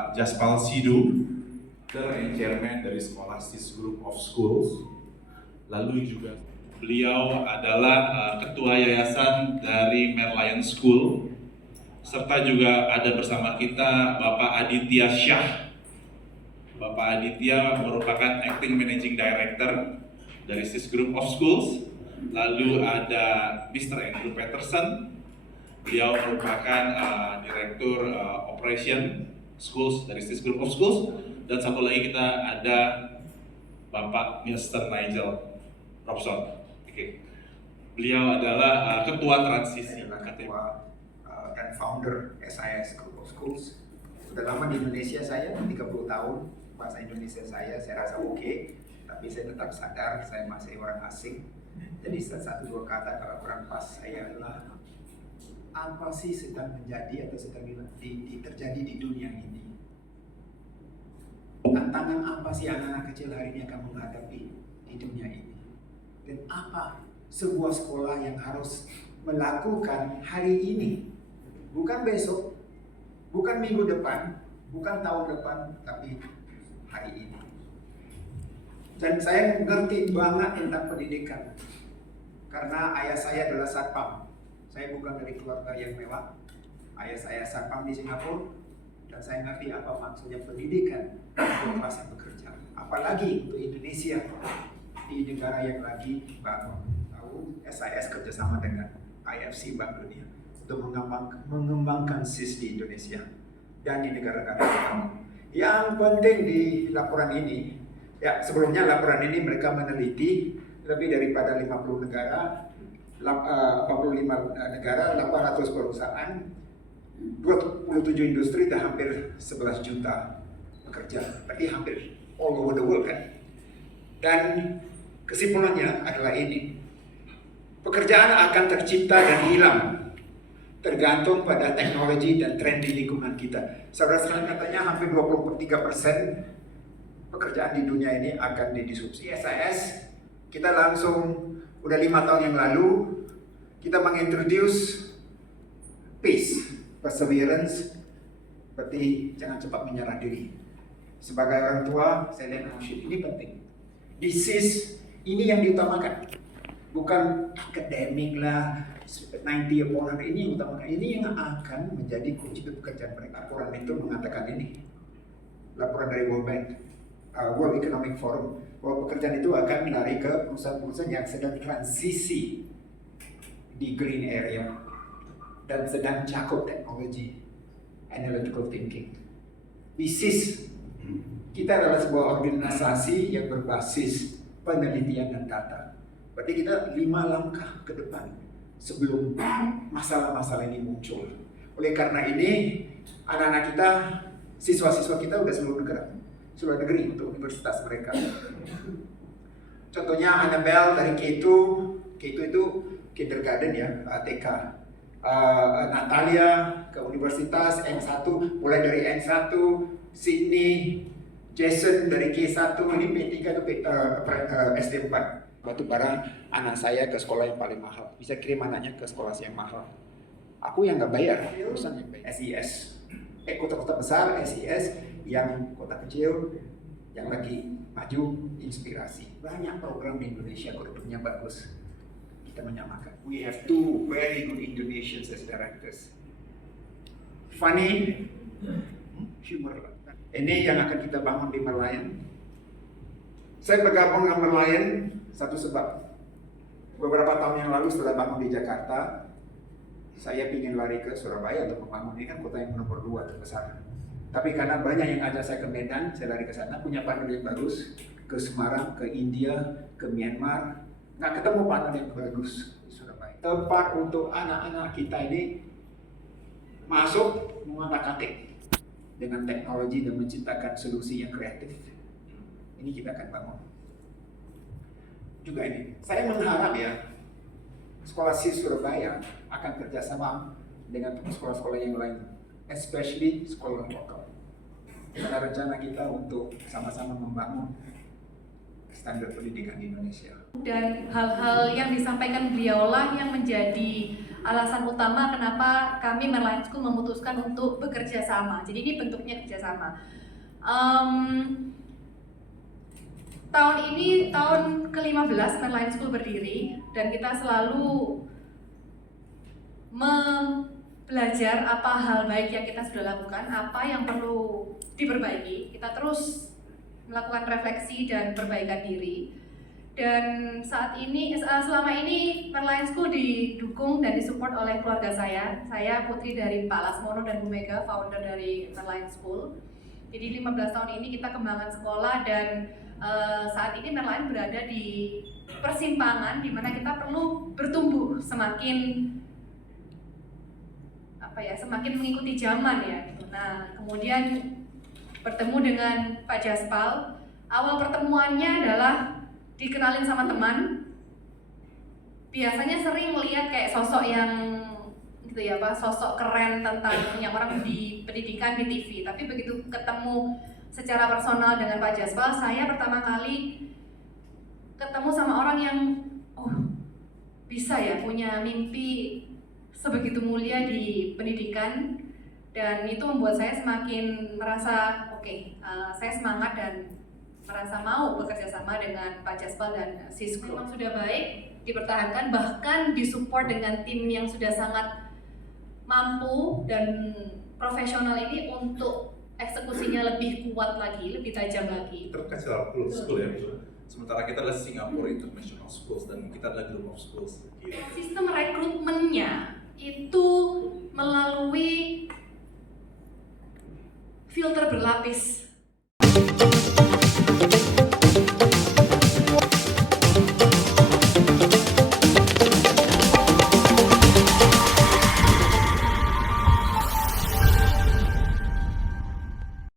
Bapak Jaspal Sidhu, Chairman dari Scholastic Group of Schools. Lalu juga beliau adalah Ketua Yayasan dari Merlion School. Serta juga ada bersama kita Bapak Aditya Syah. Bapak Aditya merupakan Acting Managing Director dari SIS Group of Schools. Lalu ada Mr. Andrew Peterson. Beliau merupakan Direktur Operation Schools dari SIS Group of Schools. Dan satu lagi kita ada Bapak Mr. Nigel Robson. Oke. Beliau adalah Ketua Transisi. Ketua dan founder SIS Group of Schools. Sudah lama di Indonesia saya, 30 tahun. Bahasa Indonesia saya rasa oke. Tapi saya tetap sadar saya masih orang asing. Jadi satu dua kata kalau kurang pas saya adalah apa sih sedang menjadi atau sedang terjadi di dunia ini? Tantangan apa sih anak-anak kecil hari ini akan menghadapi di dunia ini? Dan apa sebuah sekolah yang harus melakukan hari ini? Bukan besok, bukan minggu depan, bukan tahun depan, tapi hari ini. Dan saya ngerti banget tentang pendidikan. Karena ayah saya adalah satpam. Saya bukan dari keluarga yang mewah. Ayah saya satpam di Singapura. Dan saya ngerti apa maksudnya pendidikan untuk kelas yang bekerja. Apalagi untuk Indonesia di negara yang lagi bangun. Tahu SIS kerjasama dengan IFC Bank Dunia untuk mengembangkan SIS di Indonesia dan di negara-negara berkembang. Yang penting di laporan ini, ya sebelumnya laporan ini mereka meneliti lebih daripada 50 negara, 45 negara, 800 perusahaan, 27 industri dan hampir 11 juta pekerja. Berarti hampir all over the world kan. Dan kesimpulannya adalah ini. Pekerjaan akan tercipta dan hilang tergantung pada teknologi dan tren di lingkungan kita. Saudara sekalian, katanya hampir 23% pekerjaan di dunia ini akan didisrupsi. SIS, kita langsung udah 5 tahun yang lalu kita mengintroduce PACE, perseverance, berarti jangan cepat menyerah diri. Sebagai orang tua, saya lihat ini penting. Di SIS ini yang diutamakan, bukan akademik lah, 90 upon 100 ini yang utamakan. Ini yang akan menjadi kunci pekerjaan mereka. Laporan itu mengatakan ini, laporan dari World Bank, World Economic Forum, bahwa pekerjaan itu akan lari ke perusahaan-perusahaan yang sedang transisi di green area dan sedang cakup teknologi analytical thinking. BISIS, kita adalah sebuah organisasi yang berbasis penelitian dan data. Berarti kita 5 langkah ke depan sebelum masalah-masalah ini muncul. Oleh karena ini, anak-anak kita, siswa-siswa kita udah seluruh negeri untuk universitas mereka. Contohnya Annabelle dari K2 itu kindergarten ya, TK. Natalia ke universitas N1, mulai dari N1, Sydney, Jason dari K1, ini P3 itu SD4. Batu barang anak saya ke sekolah yang paling mahal, bisa kirim anaknya ke sekolah yang mahal. Aku yang nggak bayar, urusan yang bayar. SIS, kota-kota besar, SIS, yang kota kecil, yang lagi maju, inspirasi. Banyak program di Indonesia, kurikulumnya bagus. Kita menyamakan. We have 2 very good Indonesians as directors. Funny, humor. Ini yang akan kita bangun di Merlion. Saya bergabung dengan Merlion satu sebab. Beberapa tahun yang lalu setelah bangun di Jakarta, saya ingin lari ke Surabaya untuk membangun. Ini kan kota yang nomor 2 terbesar. Tapi karena banyak yang ajak saya ke Medan, saya lari ke sana, punya partner yang bagus, ke Semarang, ke India, ke Myanmar. Nggak ketemu partner yang bagus di Surabaya. Tempat untuk anak-anak kita ini masuk mengotak-atik dengan teknologi dan menciptakan solusi yang kreatif. Ini kita akan bangun. Juga ini, saya mengharap ya, sekolah SIS Surabaya akan kerjasama dengan sekolah-sekolah yang lain, especially sekolah lokal. Karena rencana kita untuk sama-sama membangun standar pendidikan di Indonesia. Dan hal-hal yang disampaikan beliaulah yang menjadi alasan utama kenapa kami Merlion School memutuskan untuk bekerja sama. Jadi ini bentuknya kerjasama. Tahun ini tahun ke-15 Merlion School berdiri dan kita selalu belajar apa hal baik yang kita sudah lakukan, apa yang perlu diperbaiki. Kita terus melakukan refleksi dan perbaikan diri. Dan saat ini, selama ini Merlion School didukung dan disupport oleh keluarga saya. Saya putri dari Pak Lasmono dan Bu Mega, founder dari Merlion School. Jadi 15 tahun ini kita kembangkan sekolah dan saat ini Merlion berada di persimpangan di mana kita perlu bertumbuh semakin semakin mengikuti zaman ya gitu. Nah, kemudian bertemu dengan Pak Jaspal. Awal pertemuannya adalah dikenalin sama teman. Biasanya sering melihat kayak sosok yang gitu ya, sosok keren tentang yang orang di pendidikan di TV. Tapi begitu ketemu secara personal dengan Pak Jaspal, saya pertama kali ketemu sama orang yang bisa ya punya mimpi sebegitu mulia di pendidikan, dan itu membuat saya semakin merasa saya semangat dan merasa mau bekerja sama dengan Pak Jaspal dan Sisco. Memang sudah baik dipertahankan, bahkan disupport dengan tim yang sudah sangat mampu dan profesional ini untuk eksekusinya lebih kuat lagi, lebih tajam lagi. Terkecil school ya. Sementara kita adalah Singapore International Schools dan kita adalah Group of Schools. Sistem rekrutmennya itu melalui filter berlapis.